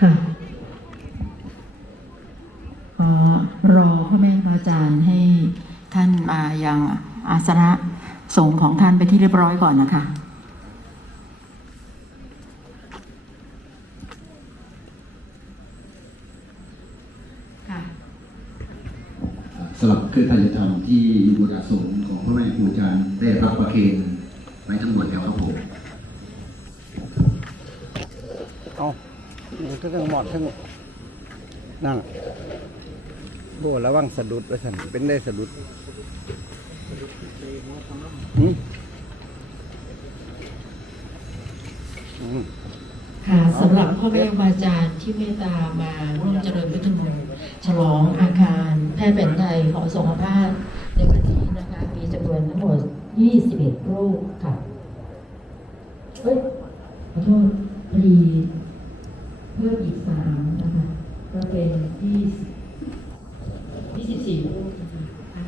ค่ะขอรอพ่อแม่ครูอาจารย์ให้ท่านมายังอาสนะสงฆ์ของท่านไปที่เรียบร้อยก่อนนะคะสำหรับเครือทายธรรมที่บุตรอาสมของพระแม่ครูอาจารย์ได้รับประเคนไว้ทั้งหมดแล้วครับผมเอาก็ต้องหมดทั้งนั่งโบระวังสะดุดไว้สั่นเป็นได้สะดุดค่ะสำหรับพ่อแม่ครูอาจารย์ที่เมตตามาร่วมเจริญพุทธมนต์ฉลองอาคารแพทย์แผนไทยของสงฆ์ภาพในวันนี้นะคะมีจำนวนทั้งหมด21รูปค่ะเฮ้ยขอโทษพอดีเพิ่มอีก3นะคะก็เป็น24รูปนะคะ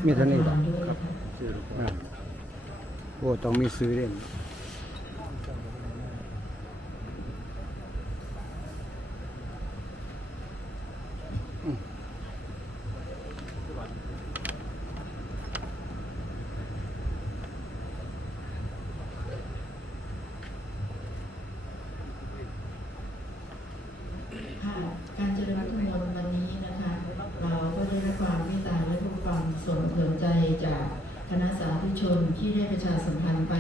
มีเท่านี้ด้วยนะคะโอ้ต้องมีซื้อเล่นการเจริญพุทธมนต์วันนี้นะคะเราก็ได้รับความเมตตาและทุกความสนใจจากคณะสาธุชนที่ได้ประชาสัมพันธ์ไป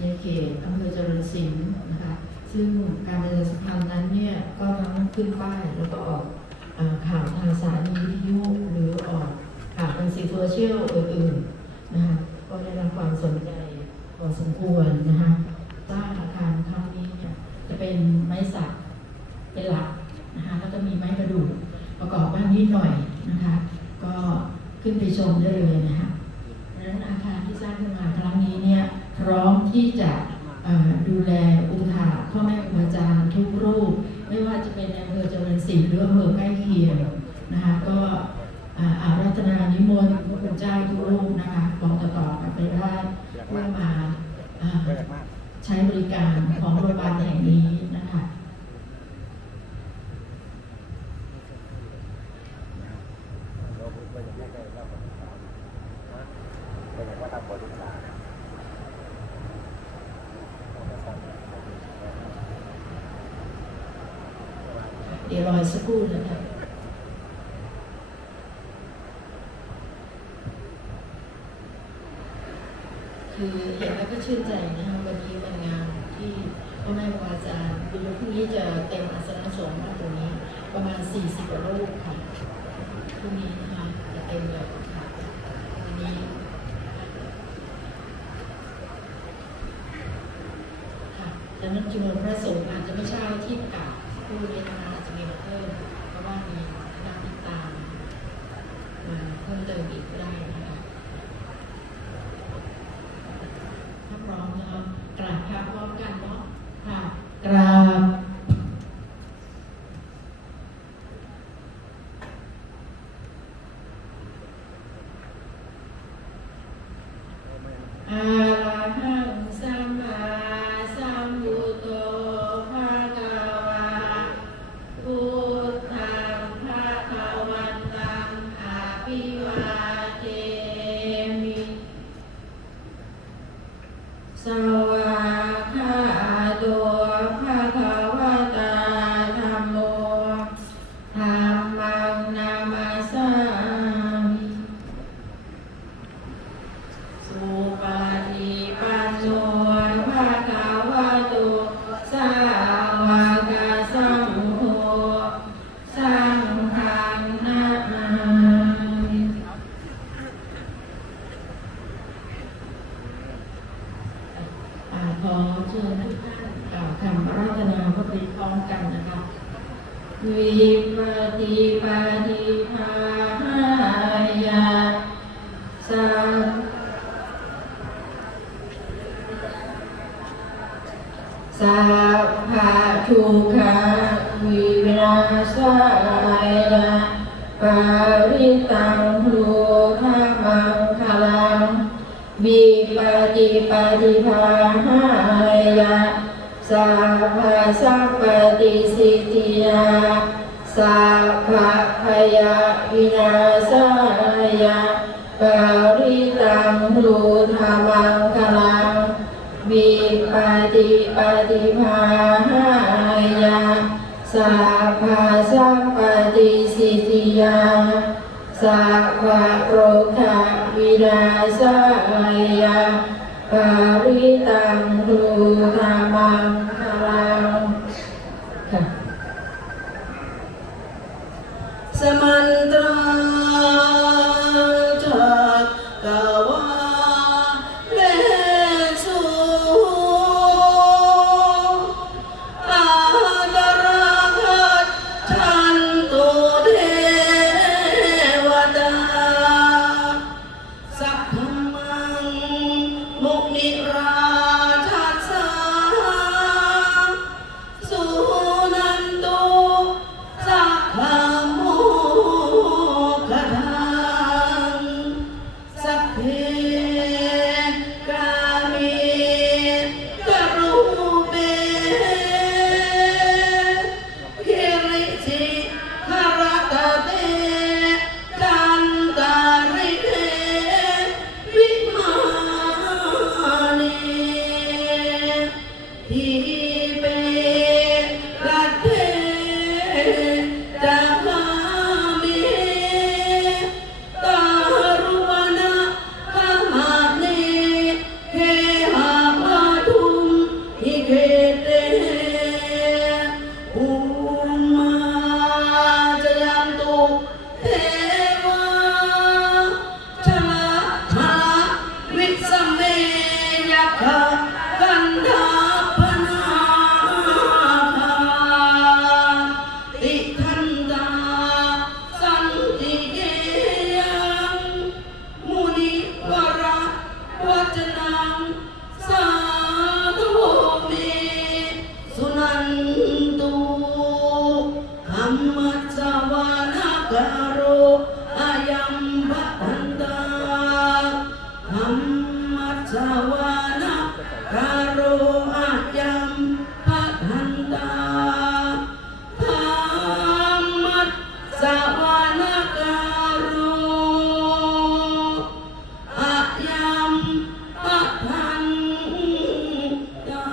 ในเขตอำเภอเจริญศิลป์นะคะซึ่งการประชาสัมพันธ์นั้นเนี่ยก็ทั้งขึ้นป้ายแล้วก็ออกข่าวทางสถานีวิทยุหรือออกข่าวทางสื่อโซเชียลอื่นๆนะคะก็ได้รับความสนใจพอสมควรนะคะสร้างอาคารครั้งนี้เนี่ยจะเป็นไม้สักเป็นหลักนะคะแล้วก็มีไม้ประดู่ประกอบบ้างนิดหน่อยนะคะก็ขึ้นไปชมได้เลยนะคะดังนั้นอาคารที่สร้างขึ้นมาครั้งนี้เนี่ยพร้อมที่จะดูแลอุปถัมภ์พ่อแม่ครูอาจารย์ทุกรูปไม่ว่าจะเป็นในอำเภอเจริญศรีหรืออำเภอใกล้เคียงนะคะก็อาราธนานิมนต์พระคุณเจ้าทุกรูปนะคะบอกต่อๆกันไปว่าเพื่อมาใช้บริการของโรงพยาบาลแห่งนี้นะคะเดี๋ยวรอสักครู่นะคะคือเห็นแล้วก็ชื่นใจนะคะวันนี้วันงานที่พ่อแม่ครูอาจารย์ดูพรุ่งนี้จะเต็มอาสนะสงฆ์มากกว่านี้ประมาณ40 กว่ารูปค่ะพรุ่งนี้นะคะจะเต็มเลยค่ะวันนี้ค่ะดังนั้นจำนวนพระสงฆ์อาจจะไม่ใช่ที่ประกาศผู้นี้นะคะอาจจะมีมาเพิ่มเพราะว่ามีนักติดตามมาเพิ่มเติมอีกก็ได้นะคะถ้าพร้อมแล้วกราบพระพร้อมกันเนาะค่ะกราบอะระหังสัมมาสัมพุทโธภะคะวะพุทธังภะคะวันตังอะภิวาเทมิสวากขาโตภะคะวะตาธัมโมธัมมังนามัสสามิสุปฏิปันโนภะคะวะโตสาวกสังโฆสังฆังนะมามิขอเชิญทุกท่านกล่าวคำอาราธนาพระบิดพร้อมกันนะคะวิปฏิปฏิภาหายาสังสัพพะทุกขาวินาศายนะปาริตังทุกขมังคลังวิปฏิปฏิภาหายะ สัพพะสัพปฏิสิทธิยาสัพพะพยาวินาศายาปาริตังรูธรรมังคลังวิปฏิปฏิภาหายาสัพพะสัพปฏิสิทธิยาสัพพะโรคะวินาศายาปาริตังรูธรรมังคลังค่ะสมันตราจักกวาเลสุอาตระคัจฉันตุเทวตาสัพพมังมุนิราชัสสะสุนันตุสัพพโมกขังสัพเพกามิกรูเปหิริสิหรตเตกันตาริเทวิมานีทีเปรัตเทจามามิตารุวนะขมานีเทหามาทุมหิเกเตอุมาจยันตุเทวาชนะชะวิสเมยัคขะกันธาพนาคาติทันตาสันติเกยังมุนิวระวัจนังสาธุเมสุนันตุธัมมัสสวานการโรอายัมปัทันตาธัมมัสสวานการโรอายัมปัทันตาธัมมัสสวานการโรอายัมปัทันตา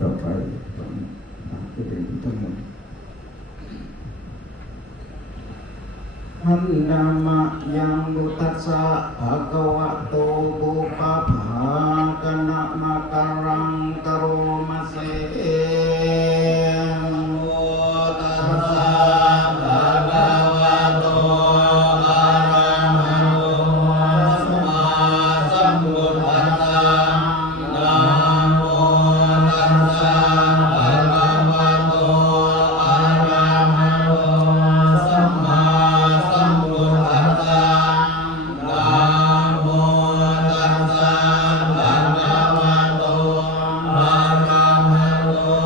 ต่อไปจะเป็นทั้งหมด หันนามะยังบุตัสสะภะคะวะโตปุปปะภากนะมะกะรังกะโรมะเสโมตัสสะภะคะวะโตอะระหะโตสัมมาสัมพุทธัสสะนะโมตัสสะภะคะวะโตอะระหะโตสัมมาสัมพุทธัสสะนะโมตัสสะภะคะวะโตอะระหะโต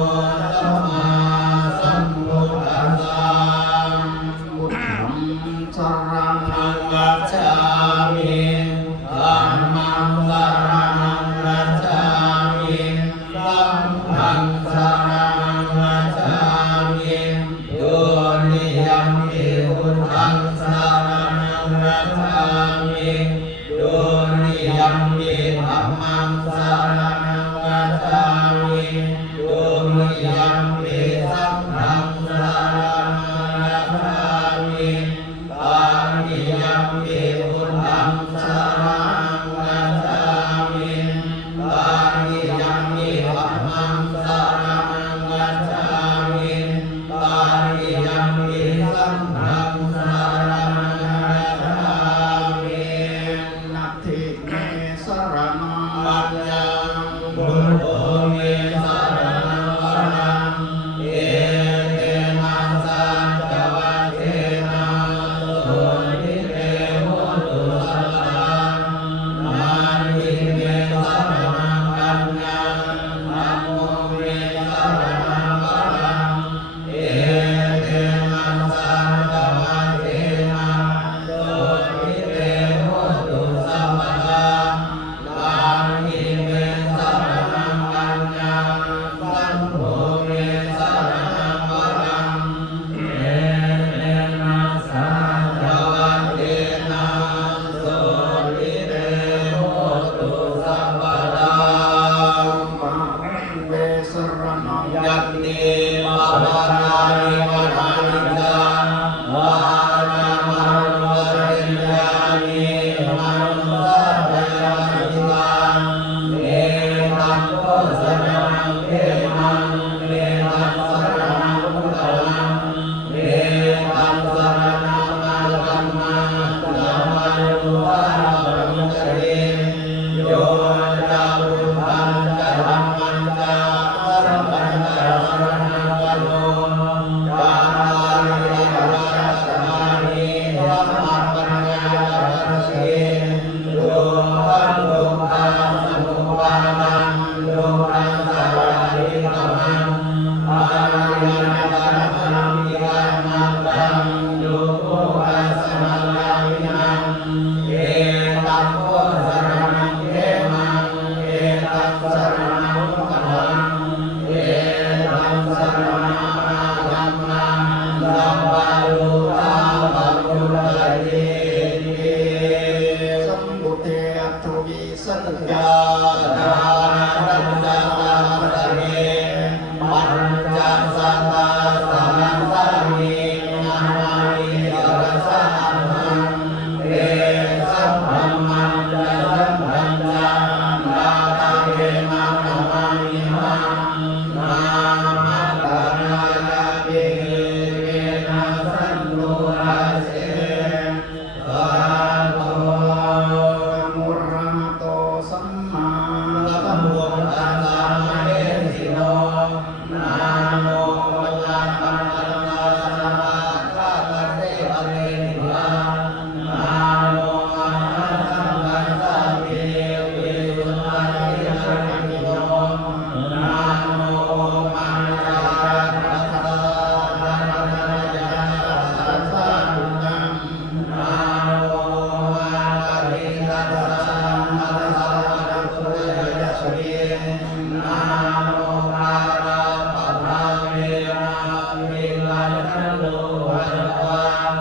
ชันโลภะวัง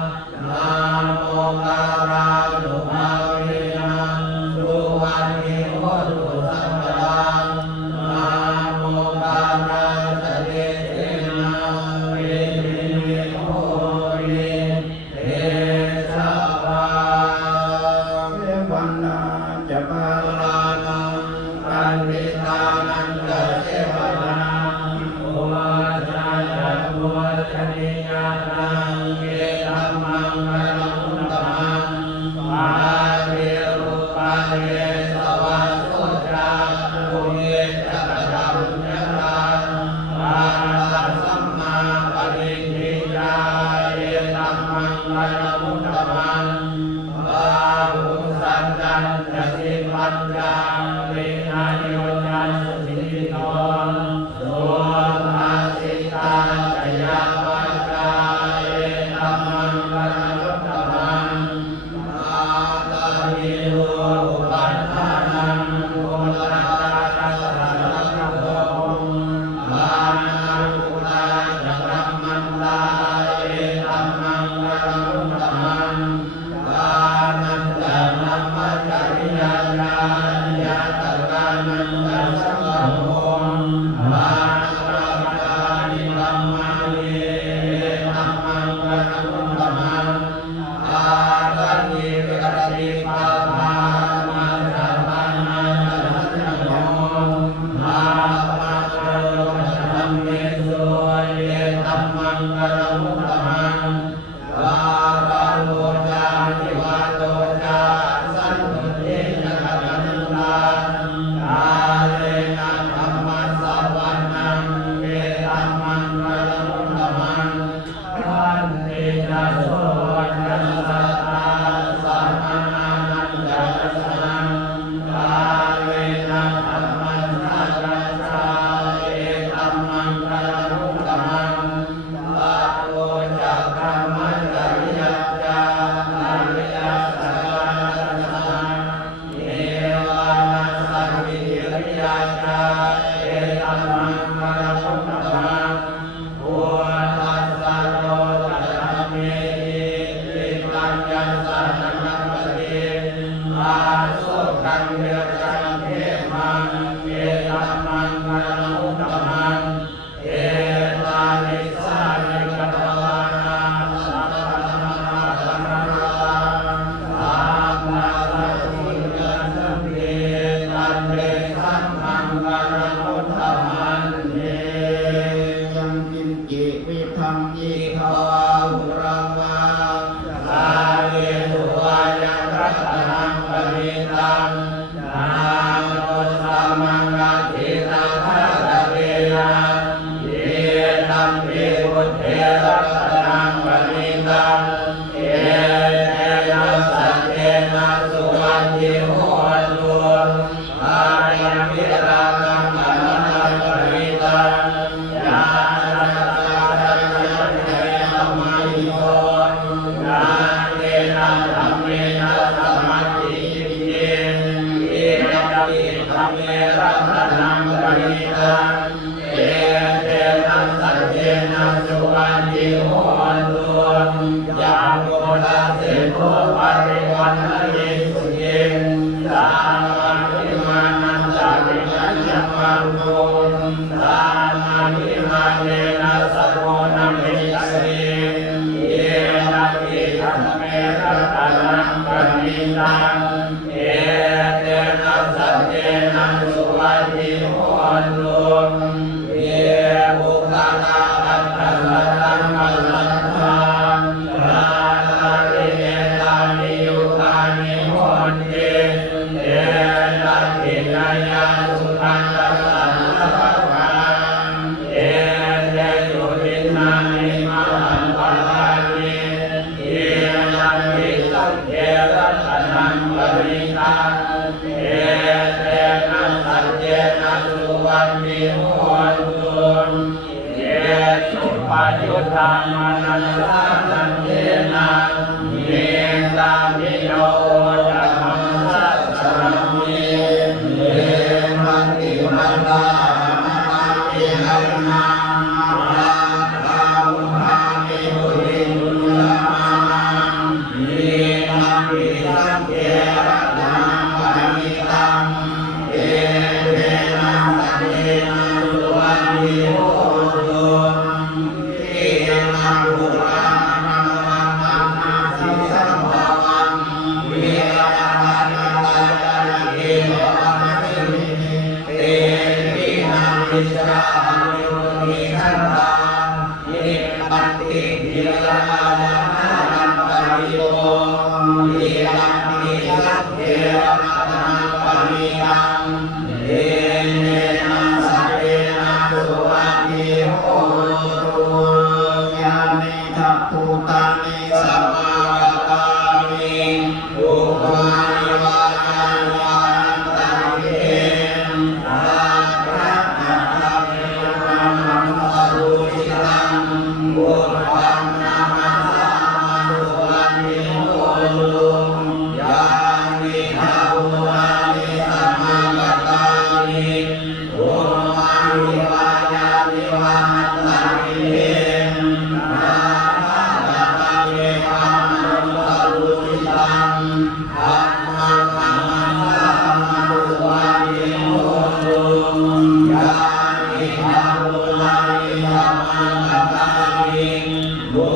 นะโมการานุภาเวนังสุวรรณิโหตุสัมปทังนะโมการาสเดเสนาเวทิโหติเตสะภาเววันนาจะปารานังปันติตานันจะเสวนาโอวาจาจะโมชนิยานังเกตัมมังคารุตมังมาเรรุปาเรสวัสโสจาภูเยจักจัมยตังมาตัสสัมมาปริทิยาเยตัมมังคารุตมังบาหุสัจจันจะสิปัญญาเวนะโยจันสิริโนโสมาสิตาจยาวัจจาเยตัมมังคารุตมังมาตานิโรอุปัฏฐานังโอตัสสะสัสสะนะโมมานาภูตาจะพระมันตาเยตัมมังคารุตมังกานันจะนัมมะจริยาญาญาตกานันจะสังฆโมมานาปะกานิธัมมานิเยตัมมังคารุตมังอาตันติวิกรติปาภามัจจปานาสัจจโนมาปะกะโลสัมเมโสเยตัมมังคารุตมังวาราโลจานิวาโตจาสันตุเตนะกะนันตากาเลนะธัมมัสสะวันนังเยตัมมังคารุตมังคันตินะโสยัสสะตาสัมมานันจะตัสสะนังกาเลนะธัมมัสสะกัจจาเยตัมมังคารุตมังบาโลจักขัมมัจจริยัจจาอริยัสสะกานัสสะเอวานัสสะวิริยาจาเอตัมมังคารุตมังโอทัสสะโลตัสสะเมหิติปัญญาสันนังปะเทอาโสกังเดชังเทมังเอตัมมังคารุตมังเอตานิสานิกัตวานาสัพพะนาสัมมาสัมมาสัมพุทธัสสะเตตันเตสัมมังคารุตมังเยยังกินจิวิธังยิขวาหุรังวาสาเยสุวายังรัตนังปริตังนาโนสัมมังอาทิตังภะคะเวยังเยตัมปิพุทเทรัตนังปริตังเอเตนะสัจเจนะสุวรรณิโหตุอายังวิรากังอนันตังปริตังญาณัสสะทัสสะเทนะมัยโยญาเตนะธัมเมนะสัมมาทิฏฐิเอตัมปิธัมเมรัตนังปริตังเอเตนะสัจเจนะสุวรรณิโหตุยาโมทัสสิโตปริวันนะเยสุเยสามังคิมานันตาริกัญญมังโกสามังคิมาเนนะสัพโพนะเมสเสเยนะปิธัมเมรัตนังปริตังเอเตนะสัจเจนะสุวรรณิโหตุเยบุคลาอัตตะสัตตังมัสสัทธังราตาริเนตานิยุตานิโหติเอตัสสินายาสุขังกัสสะนะภะวังเอเตสุตินานิมะหังปะลานิเอตัมปิสัจเจรัตนังปริตังเอเตนะสัจเจนะสุวรรณิโหตุเยสุปายุตตามานัสสะนันเทนะเยตามิโยจะมังสัสสะมิเยมันติมันตามันติหังนาราคามุภาเม Hãy subscribe cho kênh Ghiền Mì Gõ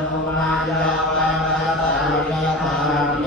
để không bỏ lỡ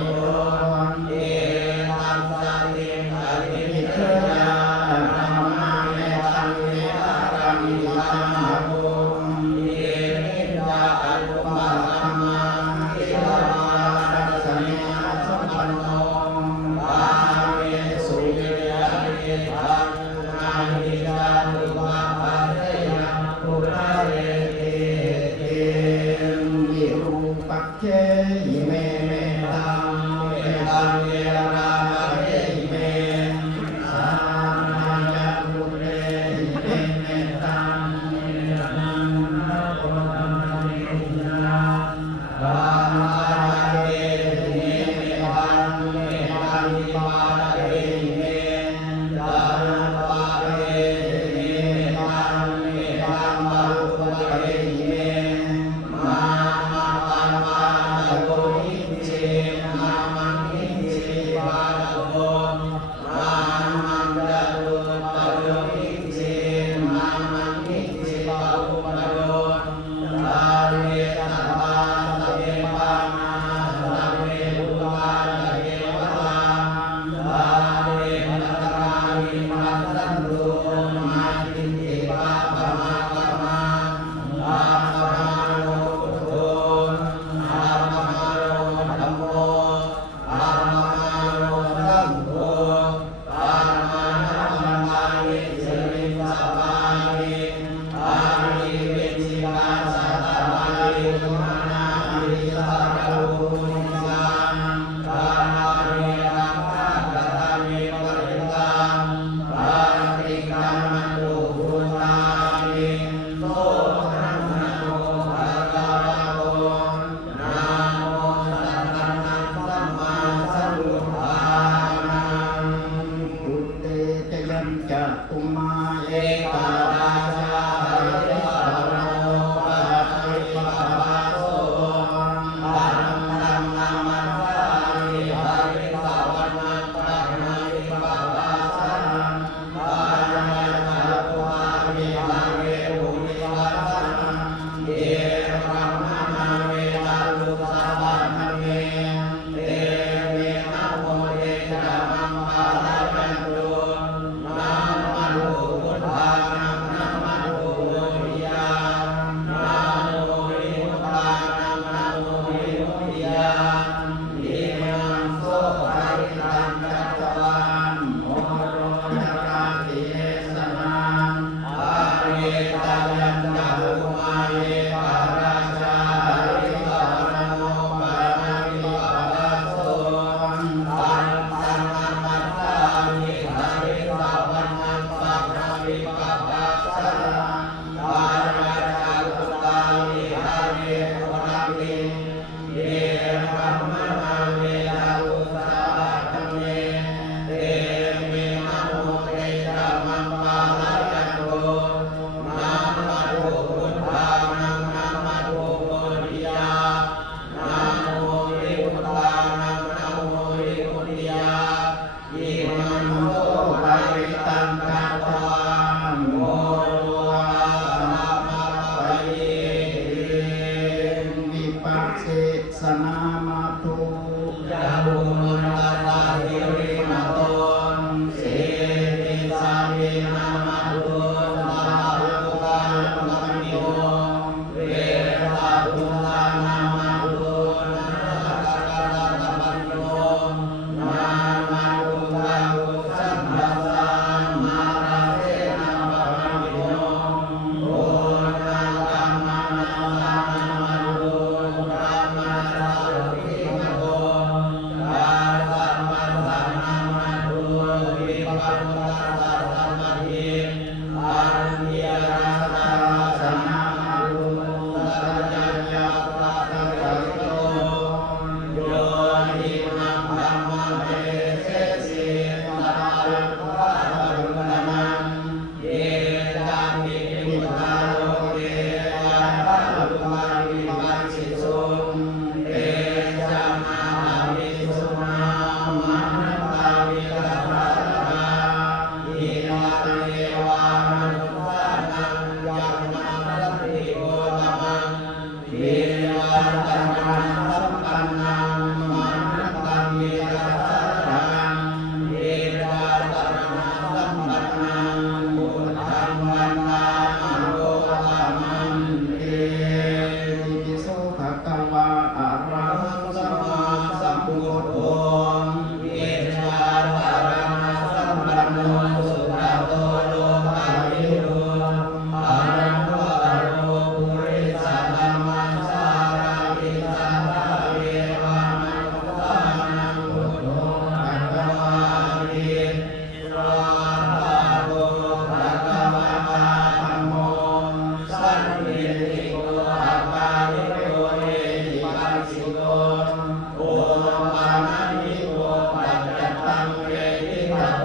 ปานานิโกปัจจตังเวทิตาโพ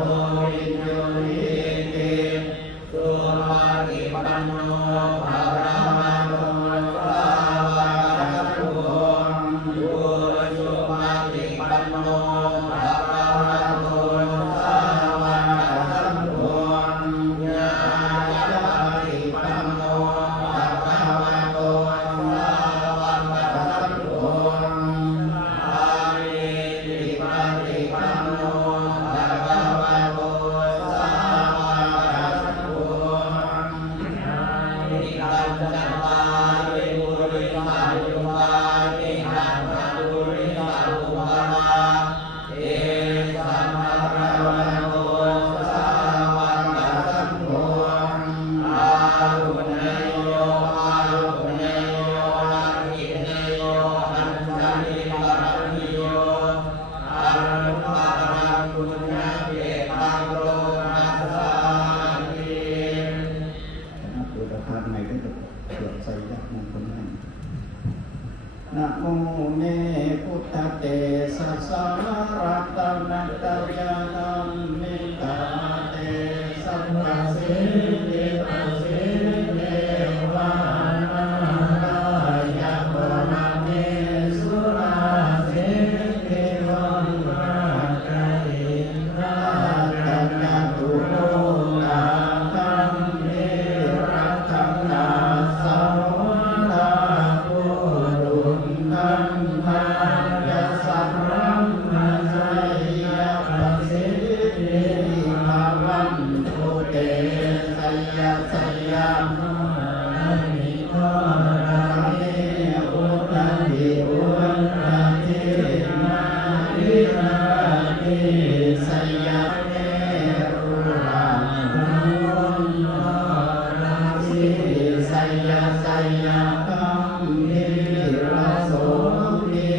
วิญโยหิติสุปฏิปันโนภะคะวะโตสาวกสังโฆสุปฏิปันโนภะคะวะโตสาวกสังโฆญาณปฏิปันโนภะคะวะโตสาวกสังโฆอามิติปฏิปันโนภะคะวะโตสาวกสังโฆนิรันดร์วาริปุริมายุวานิหังปุริมาอุปมาเอสัมมาระวะโตสาวกสังโฆอาหุเนโยอาหุเนโยอาหิเนโยอัญชลิกรณิโยอารุปาราปุญญเกตังโลกัสสามิ นะโดยประธานใหม่ก็จะเกิดใส่ยักษ์มงคลให้นะโมเมพุทธเตสัสสะรัตนัตยานัมมิตาเตสัพพะสิทิปัสสิเทวานาคายะโกนาเมสุราเสติวังราคาอินทรากัญญาตุโลกาธัมเมรัตนาสัมวาปุรุธัมมายัสสะรัมมาสัยยะปัสสิทิภาวันตุเตสัยยะสัยยะนามิโนรามิอุตติอุตตินาวินาทิสัยยะเนรุรานังวันนาสิสัยยะสัยยะกัมมิระโสมิ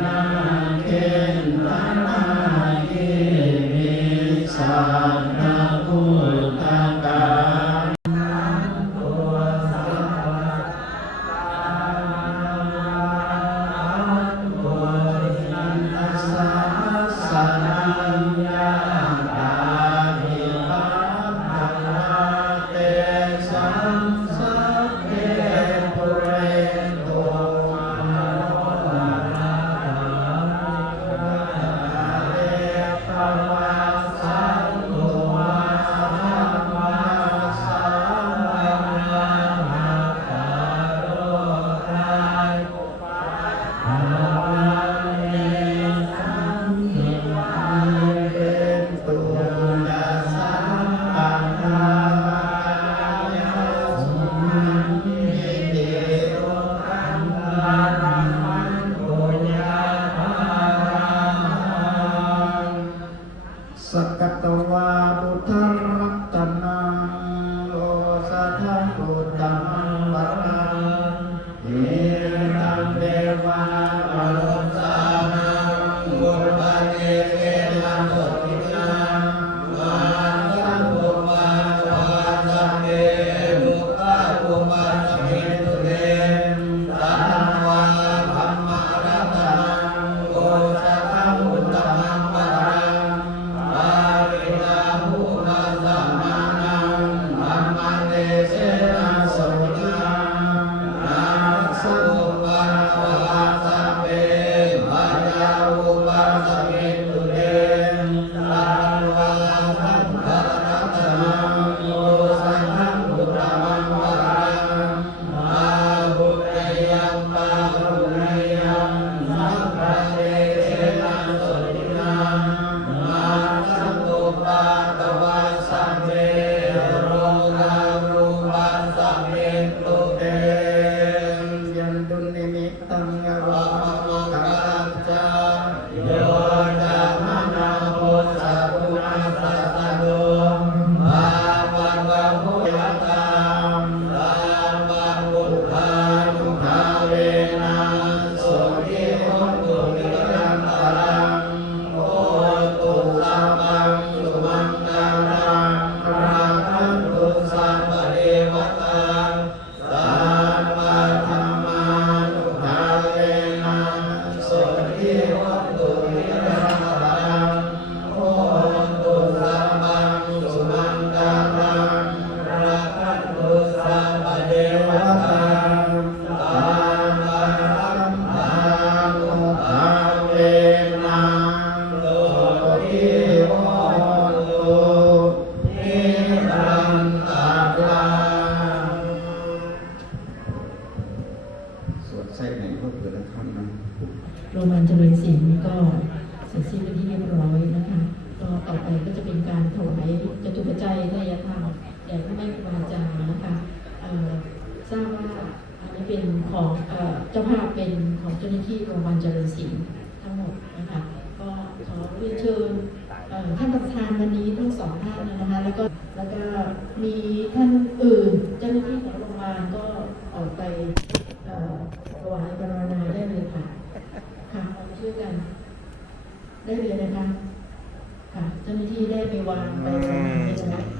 นาเคนนาคิมิสานาพุทธกาตัวสัพพะตัวสันตัสสะสันญา เป็นของเจ้าภาพเป็นของเจ้าหน้าที่โรงพยาบาลเจริญศิลป์ทั้งหมดนะคะก็ขอเรียนเชิญท่านประธานวันนี้ทั้งสองท่านนะคะแล้วก็มีท่านอื่นเจ้าหน้าที่ของโรงพยาบาลก็ออกไปถวายปรารนาได้เลยค่ะค่ะช่วยกันได้เลยนะคะค่ะเจ้าหน้าที่ได้ไปวางไปตรงนี้นะคะ